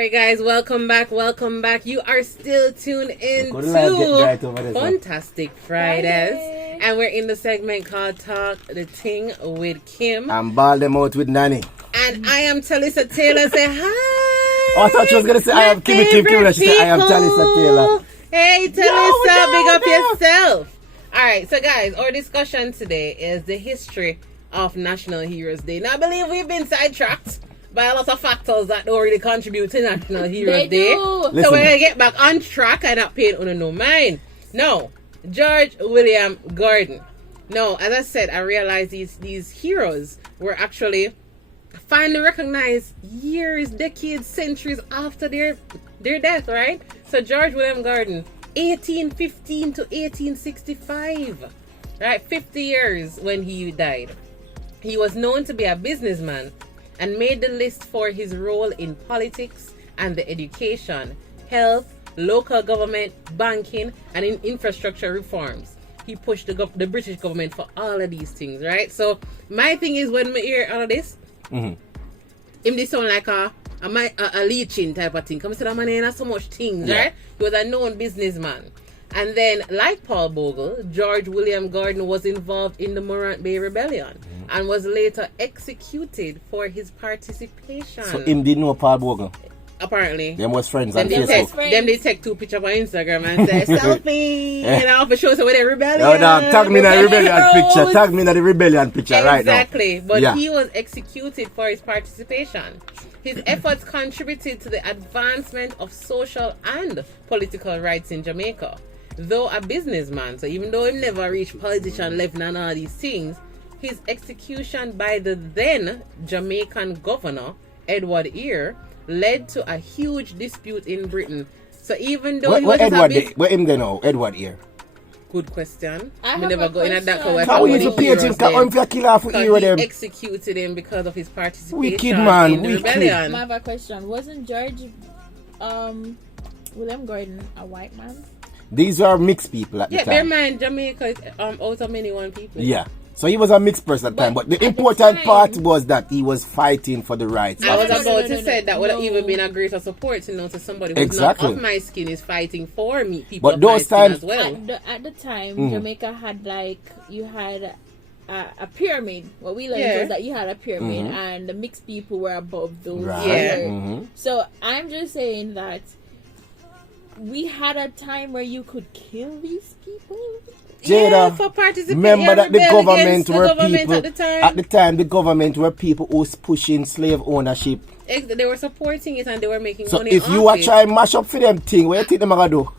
Alright guys, welcome back. You are still tuned in to Funtastic Fridays. And we're in the segment called Talk the Ting with Kim. I'm ball them out with Nanny. And I am Talisa Taylor. Say hi. Oh, I thought she was going to say I am Kimmie. She said I am Talisa Taylor. Hey Talisa, big up yourself. Alright, so guys, our discussion today is the history of National Heroes Day. Now I believe we've been sidetracked by a lot of factors that don't really contribute to National Heroes Day. So we're going to get back on track and not paying on no mind. No, George William Gordon. No, as I said, I realized these heroes were actually finally recognized years, decades, centuries after their death, right? So George William Gordon, 1815 to 1865, right? 50 years when he died. He was known to be a businessman and made the list for his role in politics and the education, health, local government, banking, and in infrastructure reforms. He pushed the British government for all of these things, right? So my thing is, when we hear all of this, him this sound like a leeching type of thing. Come say that man ain't so much things, right? He was a known businessman. And then, like Paul Bogle, George William Gordon was involved in the Morant Bay Rebellion and was later executed for his participation. So him didn't know Paul Bogle? Apparently. Them was friends on Facebook. Them they take two pictures on Instagram and say, selfie, you know, for sure, so with a rebellion. No, tag me in the rebellion picture. Tag me in the rebellion picture right now. Exactly. But he was executed for his participation. His efforts contributed to the advancement of social and political rights in Jamaica. Though a businessman, so even though he never reached politician level and all these things, his execution by the then Jamaican governor, Edward Eyre, led to a huge dispute in Britain. So even though where him they know? Edward Eyre. Good question. I never go in that How we need to pay him? Can't we kill off Eyre them? Executed him because of his participation wicked man, in the rebellion. I have a question. Wasn't George William Gordon a white man? These are mixed people at the time. Yeah, bear in mind, Jamaica is out of many one people. Yeah. So he was a mixed person at the time. But the important part was that he was fighting for the rights. I was about to say that would have even been a greater support to know to somebody who's not of my skin is fighting for me, people of my skin as well. At the time, Jamaica had you had a pyramid. What we learned was that you had a pyramid and the mixed people were above those. Right. Yeah. So I'm just saying that we had a time where you could kill these people. Jada, for participating. Remember that the government were people at the time. The government were people who was pushing slave ownership. They were supporting it and they were making so money. So if you are trying to mash up for them thing, what you think them gonna do?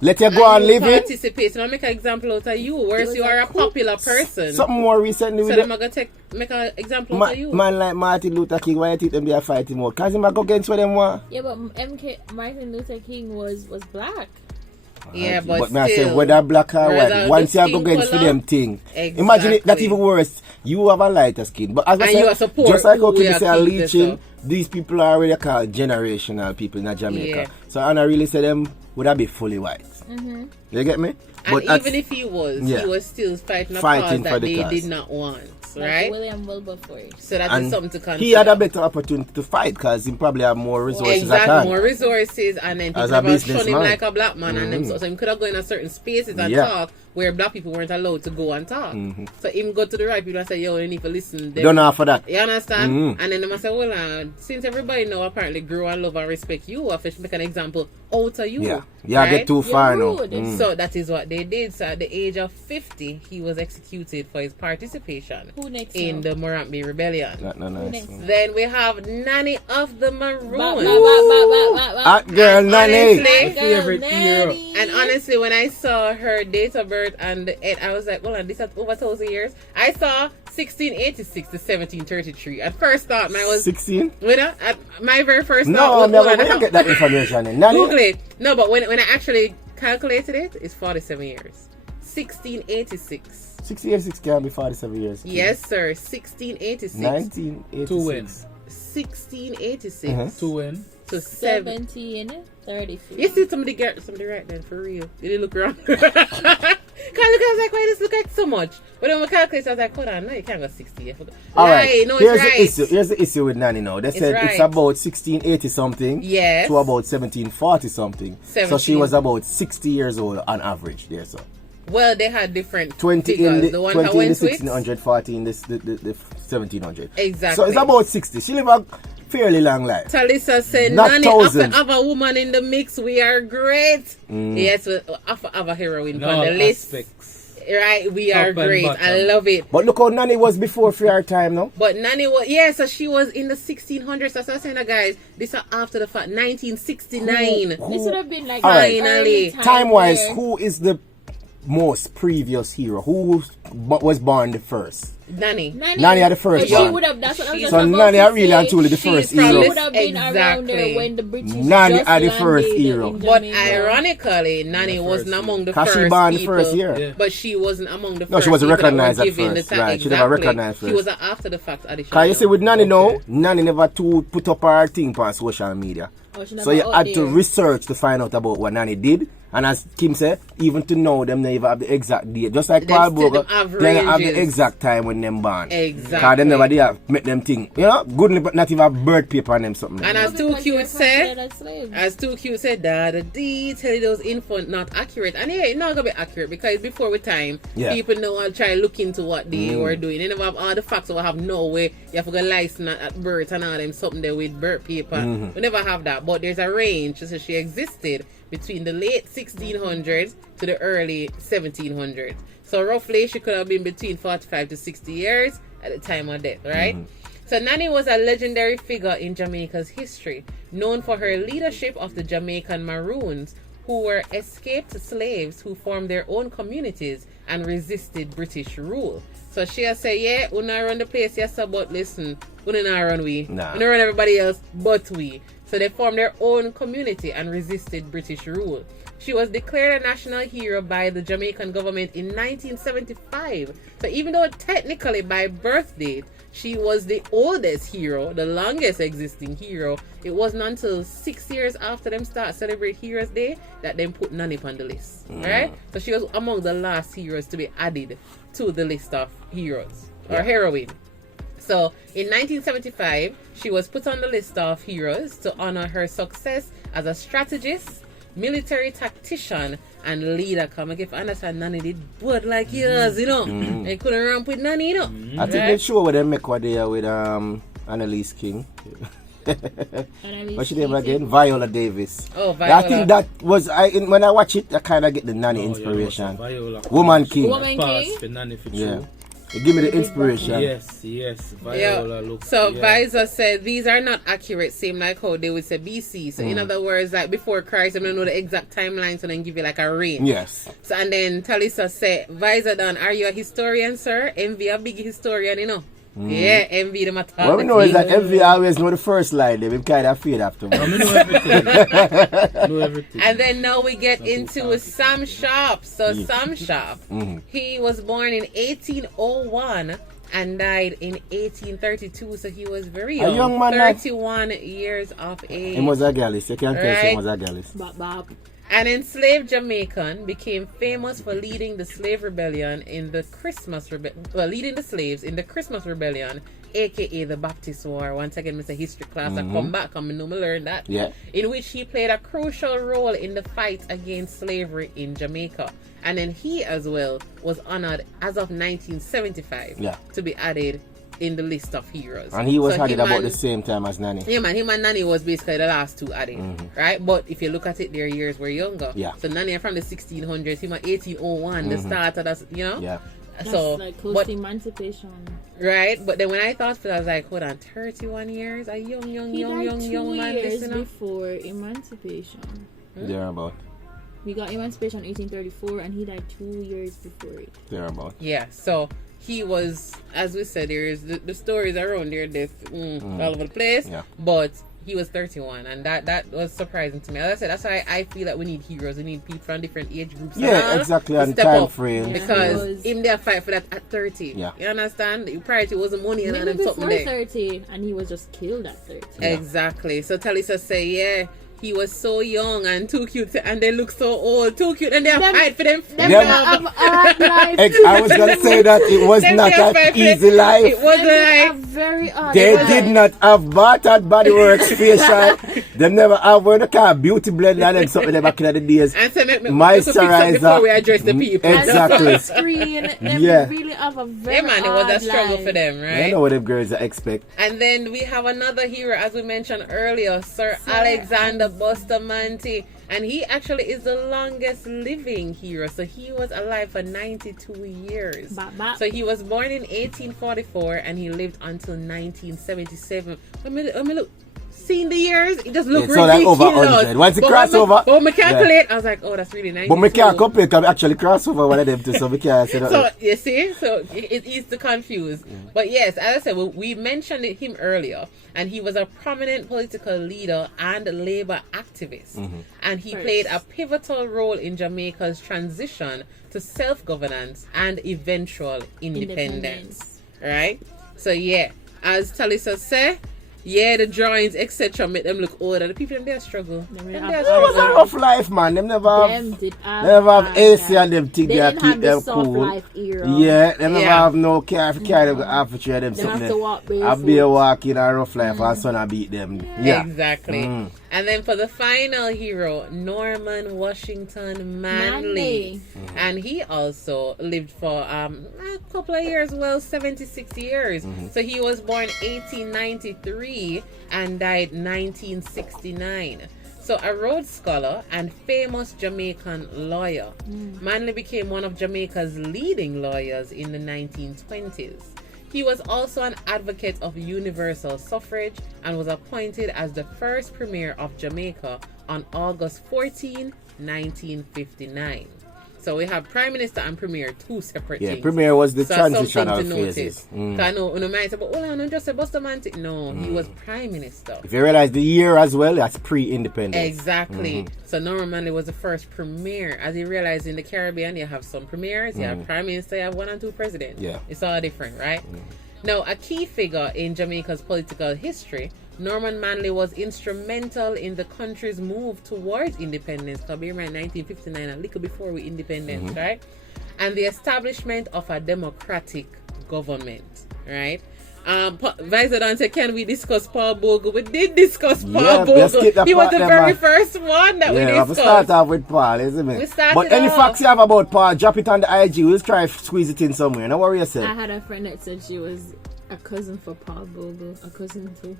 Let you go and live it. Participate. So I'll make an example out of you. Whereas you are a popular person. Something more recently. So I'm gonna make an example out of you. Man like Martin Luther King, why you think them they are fighting more? Cause him go against what them want. Yeah, but Martin Luther King was black. Yeah, but I say whether black or white, once you go against for them thing. Exactly. Imagine it, that even worse. You have a lighter skin, but as I said, just like how people say leeching, these people are already called generational people in Jamaica. Yeah. So I really say them would have be fully white. You get me? And but even if he was still fighting a cause that they did not want. Right? William Wilberforce. So that is something to consider. He had a better opportunity to fight because he probably have more resources. Exactly, more resources, and then people have shown him like a black man, and them so he could have gone in a certain spaces and talk where black people weren't allowed to go and talk. So him go to the right people and say, "Yo, you need to listen." Don't know for that. You understand? And then they must say, "Well, since everybody know apparently grow and love and respect you, I should make an example out of you." Yeah, right? Get too far now. So that is what they did. So at the age of 50, he was executed for his participation in the Morant Bay Rebellion. Then we have Nanny of the Maroons. Hot girl Nanny. My favorite hero. And honestly, when I saw her date of birth and I was like, well, this is over 1,000 years. I saw 1686 to 1733. At first thought mine was 16. My very first thought. No, never get that information. Google it. No, but when I actually calculated it, it's 47 years. 1686. 1686 can be 47 years. Yes, sir. 1686. 1986. To win. 1686. To win. So 1736. You see somebody right then, for real. Did it look wrong? Because look, I was like, why this look like so much? But then we calculated, I was like, hold on, no, you can't go 60. All right. No, here's it's the issue. Here's the issue with Nanny now. They said it's about 1680 something to about 1740 something. So she was about 60 years old on average there, so. Well, they had different 20 figures. in the, the one 20 in the 1600, 40 in the 1700. Exactly. So it's about 60. She lived a fairly long life. Talisa said, Not Nanny, thousands. after have a woman in the mix, we are great. Yes, after have a heroine on the list. Right, we are great. I love it. But look how Nanny was before for our time now. But Nanny was, so she was in the 1600s. That's what I'm saying, guys. This is after the fact, 1969. This would have been like finally. Time-wise, who is the most previous hero? Who was born the first? Nanny had the first she one. would have, that's what I was just So about Nanny to are really say. actually the first She hero. would have been around there when the British Nanny just are the first landed hero. in But Jamaica. ironically, Nanny wasn't among the first she born the people. first year. Yeah. But she wasn't among the first. No, she wasn't people that recognized were at given first. the Right, she never recognized first. She was an after the fact addition. Can you see with Nanny now, Nanny never put up her thing on social media. So you had to research to find out about what Nanny did. And as Kim said, even to know them, they never have the exact date. Just like Paul Boga, they have the exact time when them born. Exactly. Because they never did have make them think, good, but not even have birth paper on them something. And as Too Cute said, the detail those info not accurate. And it's not gonna be accurate because before with time, people know and try look into what they were doing. They never have all the facts, so have no way. You have to go license at birth and all them something there with birth paper. We never have that. But there's a range, so she existed between the late 1600s to the early 1700s. So roughly she could have been between 45 to 60 years at the time of death, right? So Nanny was a legendary figure in Jamaica's history, known for her leadership of the Jamaican Maroons, who were escaped slaves who formed their own communities and resisted British rule. So she has said, we not run the place, yes, but listen, we not run we. We don't run everybody else but we. So they formed their own community and resisted British rule. She was declared a national hero by the Jamaican government in 1975. So even though technically by birth date, she was the oldest hero, the longest existing hero, it wasn't until 6 years after them start celebrate Heroes Day that them put Nanny on the list. Right? So she was among the last heroes to be added to the list of heroes or heroine. So in 1975, she was put on the list of heroes to honor her success as a strategist, military tactician, and leader. Come and give understand Nanny did both like yours, They couldn't ramp with Nanny, I think they show what they make what they are with Annalise King. What's your name again? Viola Davis. Oh, Viola. I think that was when I watch it, I kind of get the Nanny inspiration. Woman King. Yeah. Give me the inspiration. Yes. Viola looks. So Visor said these are not accurate, same like how they would say BC. So in other words, like before Christ, I don't know the exact timeline, so then give you like a range. Yes. So and then Talisa said, Visor Dan, are you a historian, sir? Envy a big historian, Yeah, envy the matter. What we know is that envy always know the first line. They kind of fade after. I know everything. Know everything. And then now we get into Sam Sharp. So Sam Sharp, he was born in 1801 and died in 1832. So he was very young. A young man. 31 years of age. He was a gallus. You can't tell him he was a gallus. An enslaved Jamaican became famous for leading the slave rebellion in the leading the slaves in the Christmas Rebellion, aka the Baptist War. Once again, Mr. History class, I come back and I know me learn that. Yeah. In which he played a crucial role in the fight against slavery in Jamaica. And then he as well was honored as of 1975 to be added in the list of heroes. And he was added about the same time as Nanny. Yeah, man. Him and Nanny was basically the last two added, right? But if you look at it, their years were younger. Yeah. So Nanny from the 1600s, him at 1801, the start of that, Yeah. That's so like close to emancipation. Right? But then when I thought I was like, hold on, 31 years? A young man. He died 2 years before emancipation. Thereabout. We got emancipation in 1834 and he died 2 years before it. Thereabout. Yeah, so he was, as we said, there's the stories around there, all over the place. Yeah. But he was 31, and that was surprising to me. As I said, that's why I feel that we need heroes. We need people from different age groups. Yeah, exactly, and time frame. Because him there fight for that at 30. Yeah. You understand? The priority wasn't money and maybe something before there. 30, and he was just killed at 30. Yeah. Exactly. So Talisa say, he was so young and too cute, and they look so old, too cute, and they fight for them. I was gonna say that it was not an easy life. It was like very odd. They did not have battered body works facial. They never have what they call beauty blender and something back in the days. And so moisturizer before we address the people. Exactly. Screen. Yeah. Really have a very it was a struggle for them, right? I know what them girls expect. And then we have another hero, as we mentioned earlier, Sir Alexander Bustamante, and he actually is the longest living hero. So he was alive for 92 years. So he was born in 1844 and he lived until 1977. Let me look. Seeing the years, it just look ridiculous. So like over 100. Once it cross over, but when I calculate, I was like, oh, that's really nice. But I can't compare because I actually cross over one of them too, so we can't say that. So you see, so it is to confuse. But yes, as I said, we mentioned him earlier, and he was a prominent political leader and labor activist, and he played a pivotal role in Jamaica's transition to self-governance and eventual independence. Right? So yeah, as Talisa said. Yeah, the drawings, etc., make them look older. The people in there struggle. It was a rough life, man. Them never have AC and them things that keep them cool. Life era. Yeah, they never have no care if you carry them after them something. Have to walk I'll be a walk in a rough life and son I beat them. Yeah. Exactly. And then for the final hero, Norman Washington Manley. And he also lived for a couple of years, 76 years. So he was born 1893 and died 1969. So a Rhodes Scholar and famous Jamaican lawyer. Manley became one of Jamaica's leading lawyers in the 1920s. He was also an advocate of universal suffrage and was appointed as the first Premier of Jamaica on August 14, 1959. So we have Prime Minister and Premier, two separate things. Yeah, Premier was the so transitional phases. I know, you might say, but no, just a Bustamante. No, he was Prime Minister. If you realize the year as well, that's pre-independence. Exactly. So Norman Manley was the first Premier. As you realize, in the Caribbean, you have some Premiers, you have Prime Minister, you have 1 and 2 Presidents. Yeah. It's all different, right? Now, a key figure in Jamaica's political history, Norman Manley was instrumental in the country's move towards independence. Because we were in 1959, a little before we independence, right? And the establishment of a democratic government, right? Vice Don said, can we discuss Paul Bogle? We did discuss Paul Bogle. He was the very first one that we discussed. We start off with Paul, isn't it? But any facts you have about Paul, drop it on the IG. We'll try to squeeze it in somewhere. Don't worry yourself. I had a friend that said she was a cousin for Paul Bogle. A cousin too.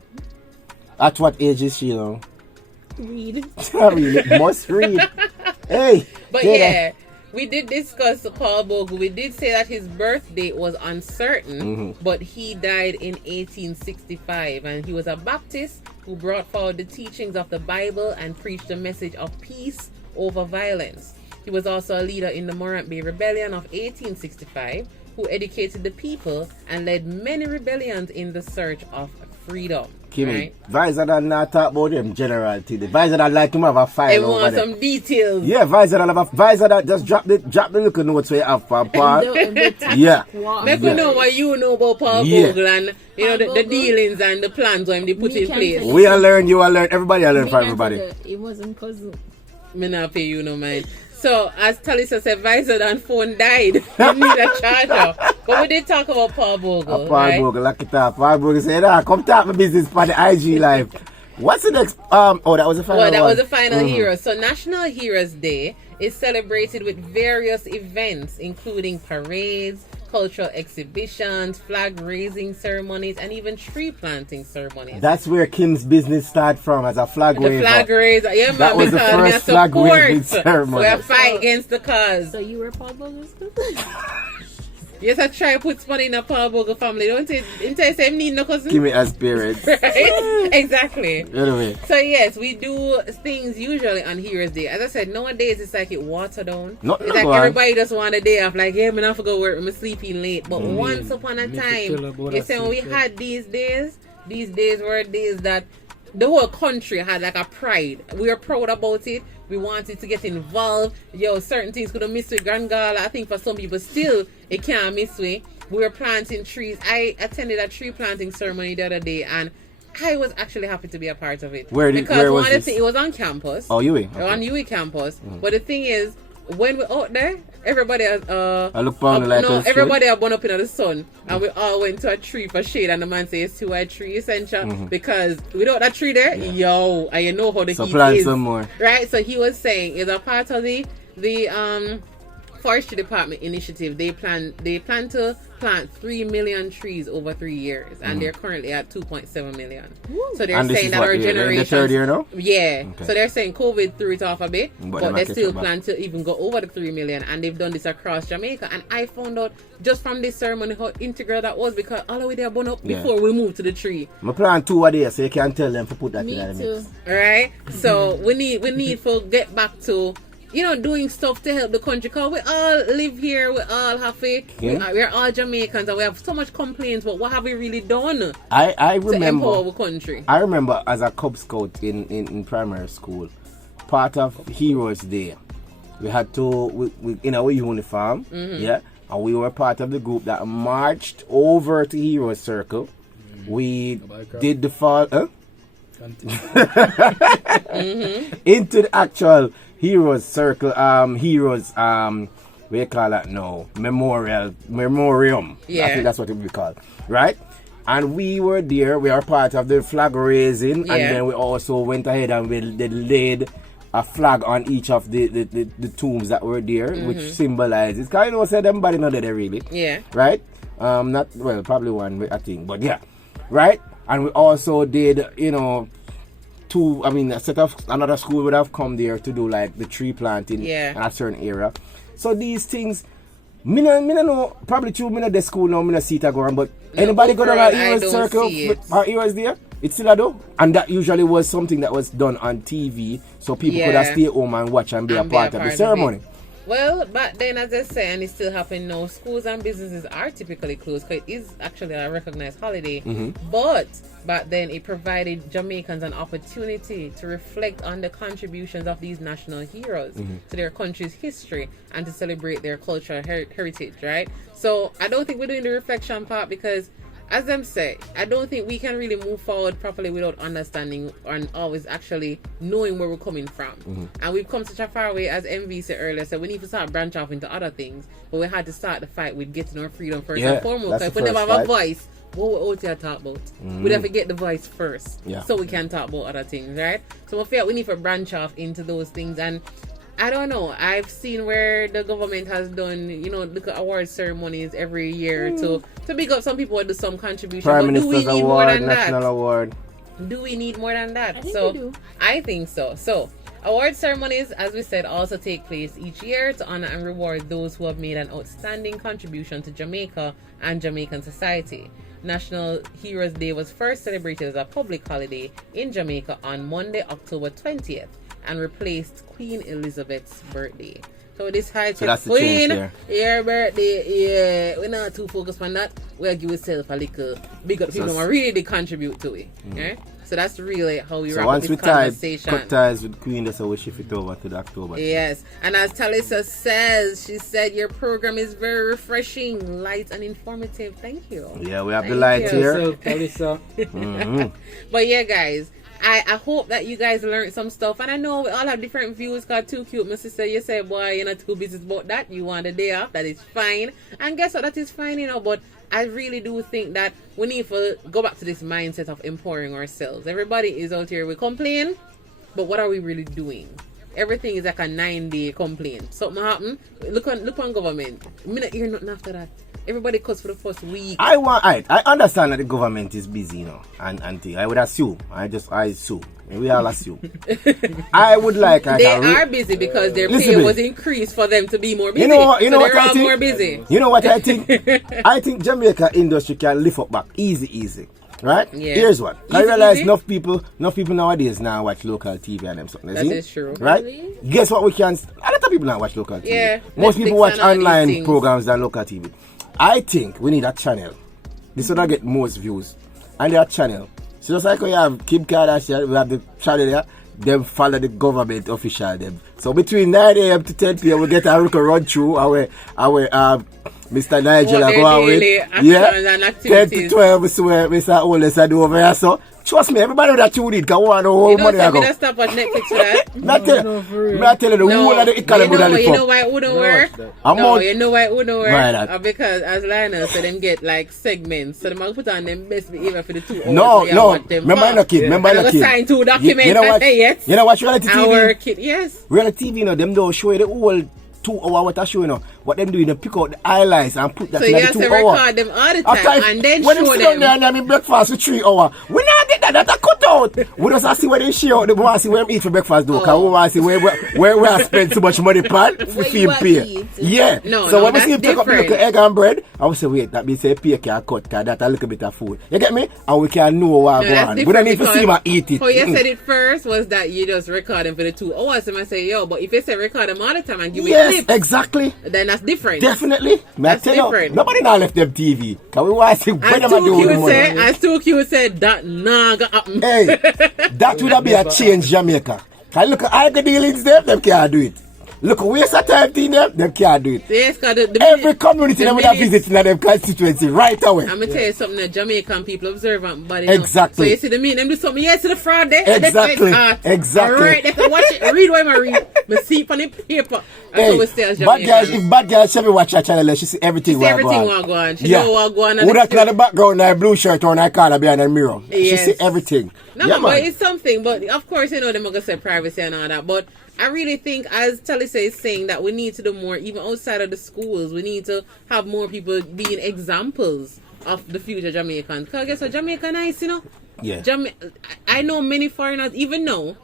At what age is she now? Read. Must read. Hey. But yeah, we did discuss Paul Bogle. We did say that his birth date was uncertain, but he died in 1865, and he was a Baptist who brought forward the teachings of the Bible and preached the message of peace over violence. He was also a leader in the Morant Bay Rebellion of 1865, who educated the people and led many rebellions in the search of freedom. Kimmie, right? Visor not talk about them general thing. Visor like him have a file over want there. Some details. Yeah, Visor have a Visor just drop the little notes where you have for Paul. Yeah. Let me know what you know about Paul Bogle and the dealings and the plans when they put in place. We all learn, you all learn, everybody all learn from everybody. It wasn't cousin. Me not pay you no mind. So, as Talisa said, Visor and phone died. You need a charger. But we did talk about Paul Bogle. Paul Bogle, lock it up. Paul Bogle said, come talk my business for the IG live. What's the next? That was the final Well, that was the final hero. So, National Heroes Day is celebrated with various events, including parades, cultural exhibitions, flag raising ceremonies, and even tree planting ceremonies. That's where Kim's business started from, as a flag raver. The flag raiser, yeah, man. That was the first flag raising ceremony. We are fight against the cause. So you were Paul Bogle's cousin? Yes, I try to put money in a Paul Bogle family. Don't say him need no cousin. Give me as parents. Right? Exactly. Anyway. So yes, we do things usually on Heroes Day. As I said, nowadays it's like it watered down. It's like everybody just want a day off. Like, yeah, I'm not going to work. I'm sleeping late. But once upon a time, you say when we had these days were days that the whole country had like a pride. We were proud about it. We wanted to get involved. Certain things could have missed with Grand Gala. I think for some people still it can't miss with. We were planting trees. I attended a tree planting ceremony the other day, and I was actually happy to be a part of it. Where was this? It was on campus. Oh, UWI. Okay. On UWI campus. But the thing is, when we're out there, everybody has I look down like everybody are born up in the sun, and we all went to a tree for shade, and the man says it's 2 or 3 essential because without that tree there, and you know how the heat plant is. some more. Right? So he was saying it's a part of the forestry department initiative. They plan to plant 3 million trees over 3 years, and they're currently at 2.7 million. So they're saying that our generation, the third year now? Okay. So they're saying COVID threw it off a bit, but they still plan to even go over the 3 million, and they've done this across Jamaica. And I found out just from this ceremony how integral that was, because all the way they're born up before we move to the tree. I plan 2 a day, so you can tell them to put that in the mix. Right? So we need to get back to doing stuff to help the country, because we all live here, we all have faith. We're all Jamaicans, and we have so much complaints, but what have we really done I remember, to empower our country? I remember as a Cub Scout in primary school, part of Heroes Day, we had to, in our uniform, and we were part of the group that marched over to Heroes Circle. We did the fall, into the actual Heroes Circle, Heroes, we call that now, Memorium. Yeah. I think that's what it would be called, right? And we were there, we are part of the flag raising, and then we also went ahead and we laid a flag on each of the tombs that were there, which symbolizes, because said everybody not there really. Yeah. Right? Probably one, I think, but yeah. Right? And we also did, another school would have come there to do like the tree planting in a certain area. So these things, me no know, probably true, me no the school now, me no see it go on, but anybody go down a Heroes Circle or Heroes there? It's still a do. And that usually was something that was done on TV, so people could have stay home and watch and be a part of the ceremony. Well, back then, as I say, and it's still happening now, schools and businesses are typically closed because it is actually a recognized holiday. But back then, it provided Jamaicans an opportunity to reflect on the contributions of these national heroes to their country's history and to celebrate their cultural heritage, right? So I don't think we're doing the reflection part because, as them say, I don't think we can really move forward properly without understanding and always actually knowing where we're coming from. And we've come such a far way, as MV said earlier, so we need to start branch off into other things. But we had to start the fight with getting our freedom first and foremost. If we never have a voice, what we're out here talk about? We'd have to get the voice first so we can talk about other things, right? So I feel we need to branch off into those things. And I don't know. I've seen where the government has done, look at award ceremonies every year to big up some people who do some contribution. Prime Minister's Award, National Award. Do we need more than that? I think we do. I think so. So, award ceremonies, as we said, also take place each year to honor and reward those who have made an outstanding contribution to Jamaica and Jamaican society. National Heroes Day was first celebrated as a public holiday in Jamaica on Monday, October 20th. And replaced Queen Elizabeth's birthday. So this high Queen, your birthday, we're not too focused on that. We'll give yourself a little big up people who really contribute to it. So that's really how we wrap up this conversation. Cut ties with Queen, that's how we shift it over to the October. Yes, and as Talisa says, she said your program is very refreshing, light and informative. Thank you. Yeah, we have the light here. But yeah, guys, I hope that you guys learned some stuff, and I know we all have different views. Got too cute, my sister. You say, boy, you're not too busy about that. You want a day off. That is fine, and guess what? That is fine, But I really do think that we need to go back to this mindset of empowering ourselves. Everybody is out here. We complain, but what are we really doing? Everything is like a 9-day complaint. Something happen. Look on government. I'm not hearing nothing after that. Everybody cuts for the first week. I understand that the government is busy, and thing. I would assume. I assume. We all assume. I would like. They are busy because their pay was increased for them to be more busy. You know what they're I all think? more busy. You know what I think? I think Jamaica industry can lift up back easy. Right? Yeah. Here's one. I realize enough people nowadays now watch local TV and them something. That is true. Right? Really? Guess what we can. A lot of people now watch local TV. Yeah. Most Netflix people watch online things. programs than local TV. I think we need a channel. This would get most views. And that channel. So just like we have Kim Kardashian, we have the channel there, them follow the government official them. So between 9 a.m. to 10 p.m. we get a run through our Mr. Nigel what go on with. And activities. 10 to 12 swear Mr. Oles I do over here. So trust me, everybody that tuned in can want to know how money I go. You don't stop at Netflix for that. Not telling the whole of the economy. You know why it wouldn't work? You know why it wouldn't work? Because as Lionel said, them get like segments. So they might put on them best behavior for the 2 hours. No. Remember I'm a kid. Remember I'm a kid. Sign 2 documents. You know what reality TV? Yes. Reality TV, you know, them don't show you the whole 2 hour what I show you know. What them doing, they pick out the highlights and put that in the 2 hours. So you have to record them all the time and then show them. When they sit down there and have breakfast for 3 hours, we not get that. That's a cut out. We just see where they share. We want to see where they eat for breakfast though. Because we want to see where we spend so much money on for fee pay. Yeah. So when we see him take up the egg and bread, I will say, wait, that means say pay can cut because that's a little bit of food. You get me? And we can know what go on. We don't need to see him and eat it. How you said it first was that you just record them for the 2 hours. And I say, yo, but if you say record them all the time and give me clips. Exactly. Then that's different. Definitely. That's different. Nobody now left them TV. Can we watch it? What am I doing with money? As 2Q said, that nah gonna happen. Hey, that would have been a change, Jamaica. Can look at all the dealings there, them can't do it. Look, waste of time in them can't do it. Yes, every community them would have visited in their constituency right away. I'm going to tell you something that Jamaican people observant body. Exactly. So you see the mean, them do something, yes, to the fraud there. Exactly. Exactly. Alright, they can watch it, read what I read. Me see it on the paper. That's how we stay as Jamaican. If bad girl Chevy watch her channel, she see everything will go on. She know what go on. Who that in the background, that blue shirt on her collar behind the mirror. Yes. She see everything. No, but it's something. But of course, you know, they're going to say privacy and all that. But I really think, as Talisa is saying, that we need to do more, even outside of the schools. We need to have more people being examples of the future Jamaicans. Because I guess what, Jamaica nice, you know? Yeah. I know many foreigners, even now,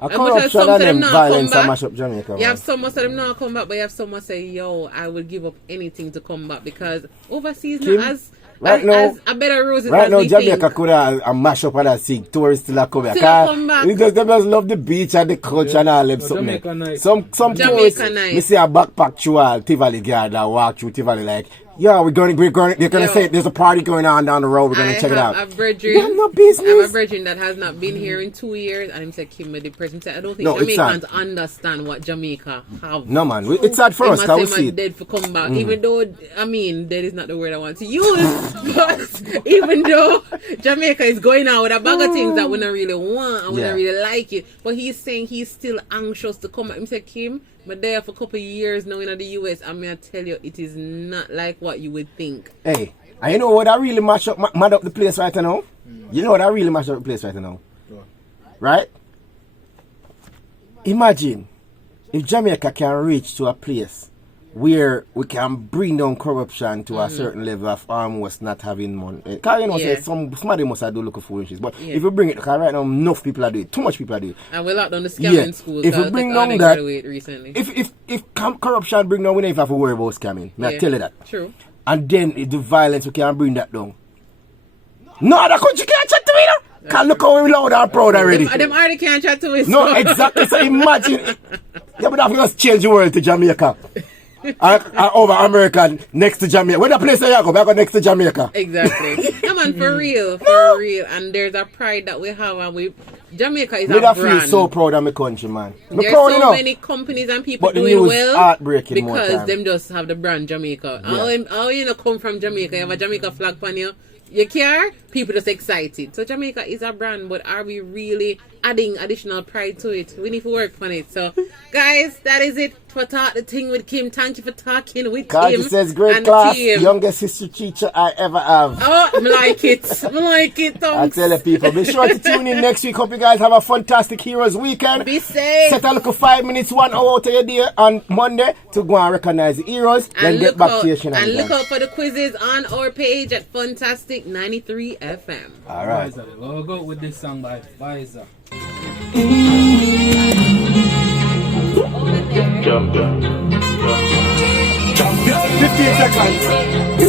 some of them not come back. Jamaica, you have some of them not come back, but you have some say, yo, I would give up anything to come back because overseas now, right now, a better roses right now, Jamaica could have mash up and a see tourists still come back. Because they just love the beach and the culture and all them something. Nice. Some tourists, we see a backpack through Tivoli Guard and walk through Tivoli like, yeah, they're gonna say there's a party going on down the road. We're gonna check it out. They have no business. I have a brethren that has not been here in 2 years, and I'm saying, Kimmie, the person said, I don't think Jamaicans understand what Jamaica have. No man, it's sad for us. How we see it. Dead for come back, even though dead is not the word I want to use, but even though Jamaica is going out with a bag of things that we don't really want and we don't really like it, but he's saying he's still anxious to come back. He said, Kim, but there for a couple of years now in the US, I'm going to tell you, it is not like what you would think. Hey, and you know what I really mad up the place right now? You know what I really mash up the place right now? Right? Imagine if Jamaica can reach to a place where we can bring down corruption to a certain level of almost not having money. Because you know, say somebody must have do look for inches. But if we bring it, because right now enough people are doing it, too much people are doing it. And we locked down the scamming schools. If we bring down that, if corruption bring down, we don't even have to worry about scamming. I tell you that. True. And then the violence, we can bring that down. No other country can't chat to me now. Can't look how loud and proud already. Them already can't chat to us. No, exactly. So imagine. Yeah, but have to just change the world to Jamaica. Over America next to Jamaica. Where the place that you go next to Jamaica. Exactly. No man, for real. And there's a pride that we have, and Jamaica is a brand. I feel so proud of my country, man. There's so many companies and people doing well heartbreaking because them just have the brand Jamaica. All you come from Jamaica, you have a Jamaica flag on you care, people just excited. So Jamaica is a brand, but are we really adding additional pride to it? We need to work on it. So guys, that is it for Talk the Ting with Kim. Thank you for talking with Kim. She says great class, youngest history teacher I ever have. Oh, I like it. I like it, thanks. I tell the people, be sure to tune in next week. Hope you guys have a fantastic Heroes weekend. Be safe. Set a little 5 minutes, 1 hour out of your day on Monday to go and recognize the heroes. Then get back to your channel. And look out for the quizzes on our page at Funtastic 93 FM. All right. We'll go with this song by Pfizer. Jump. 15 seconds.